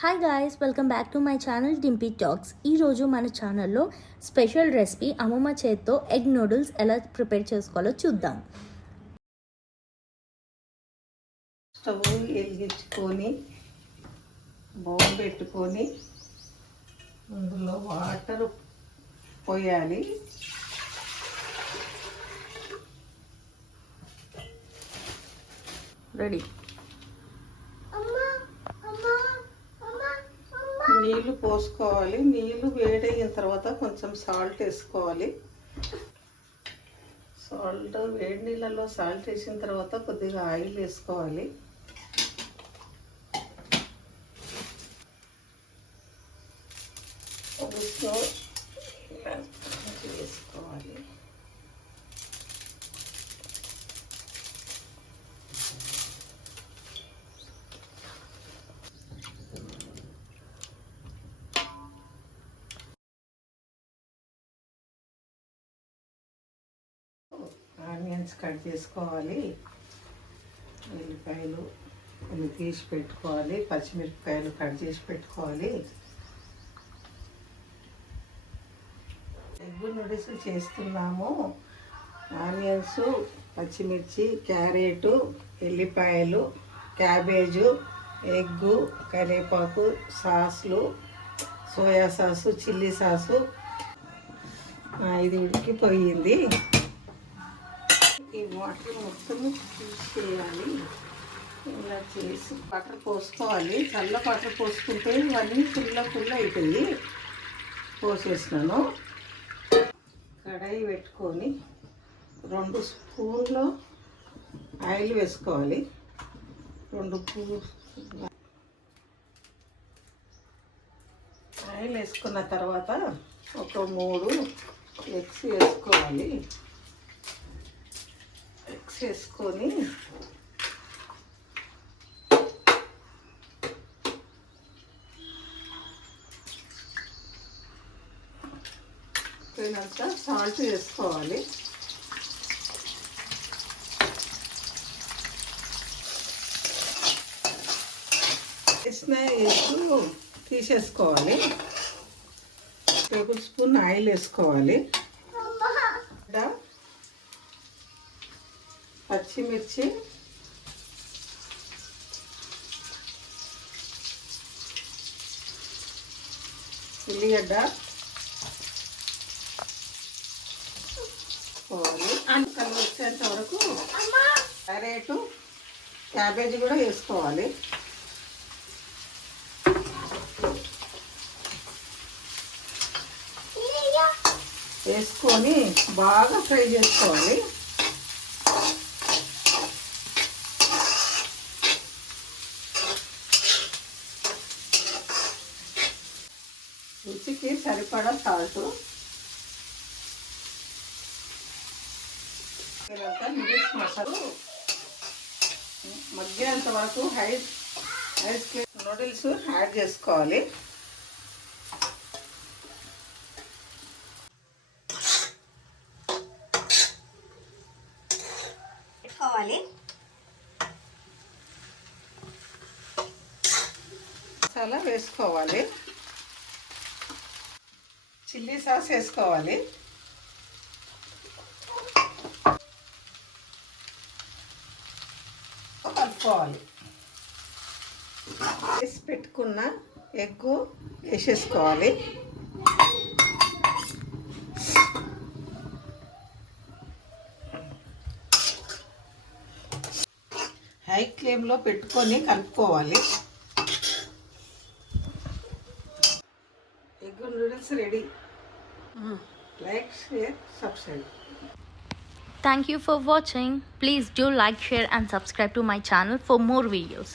Hi guys, welcome back to my channel Dimpy talks. ఈరోజు మన ఛానల్లో స్పెషల్ రెసిపీ అమ్మమ్మ చేత్తో ఎగ్ నూడిల్స్ ఎలా ప్రిపేర్ చేసుకోవాలో చూద్దాం. స్టవ్ వెలిగించుకొని బౌల్ పెట్టుకొని అందులో వాటర్ పోయాలి. రెడీ. నీళ్ళు పోసుకోవాలి. నీళ్ళు వేడైన తర్వాత కొంచెం సాల్ట్ వేసుకోవాలి. వేడి నీళ్ళలో సాల్ట్ వేసిన తర్వాత కొద్దిగా ఆయిల్ వేసుకోవాలి. వేసుకోవాలి. ఆనియన్స్ కట్ చేసుకోవాలి. ఉల్లిపాయలు కొన్ని తీసి పెట్టుకోవాలి. పచ్చిమిరపకాయలు కట్ చేసి పెట్టుకోవాలి. ఎగ్ నూడిల్స్ చేస్తున్నాము. ఆనియన్స్, పచ్చిమిర్చి, క్యారెట్, ఎల్లిపాయలు, క్యాబేజు, ఎగ్గు, కరివేపాకు, సాసులు, సోయా సాసు, చిల్లీ సాసు. ఇది ఉడికిపోయింది. ఈ వాటర్ మొత్తం తీసేయాలి. ఇలా చేసి బటర్ పోసుకోవాలి. చల్ల బటర్ పోసుకుంటే ఇవన్నీ ఫుల్ అవుతాయి. పోసేసినాను. కడాయి పెట్టుకొని 2 స్పూన్లు ఆయిల్ వేసుకోవాలి. 2 స్పూన్లు ఆయిల్ వేసుకున్న తర్వాత ఒక 3 ఎగ్స్ వేసుకోవాలి. ఎగ్స్ వేసుకొని పోయినాక సాల్ట్ వేసుకోవాలి. వేసిన ఎగ్గు తీసేసుకోవాలి. టేబుల్ స్పూన్ ఆయిల్ వేసుకోవాలి. పచ్చిమిర్చి, ఉల్లిగడ్డ వేసుకోవాలి. కలర్ వచ్చేంత వరకు క్యారెట్, క్యాబేజీ కూడా వేసుకోవాలి. వేసుకొని బాగా ఫ్రై చేసుకోవాలి. రుచికి సరిపడా సాల్ట్. నూడిల్స్ మసాలా మగ్గేంత వరకు నూడిల్స్ యాడ్ చేసుకోవాలి. మసాలా వేసుకోవాలి. చిల్లీ సాస్ వేసుకోవాలి. కలుపుకోవాలి. వేసి పెట్టుకున్న ఎగ్గు వేసేసుకోవాలి. హై ఫ్లేమ్లో పెట్టుకొని కలుపుకోవాలి. Egg noodles ready. Like, share, subscribe. Thank you for watching. Please do like, share and subscribe to my channel for more videos.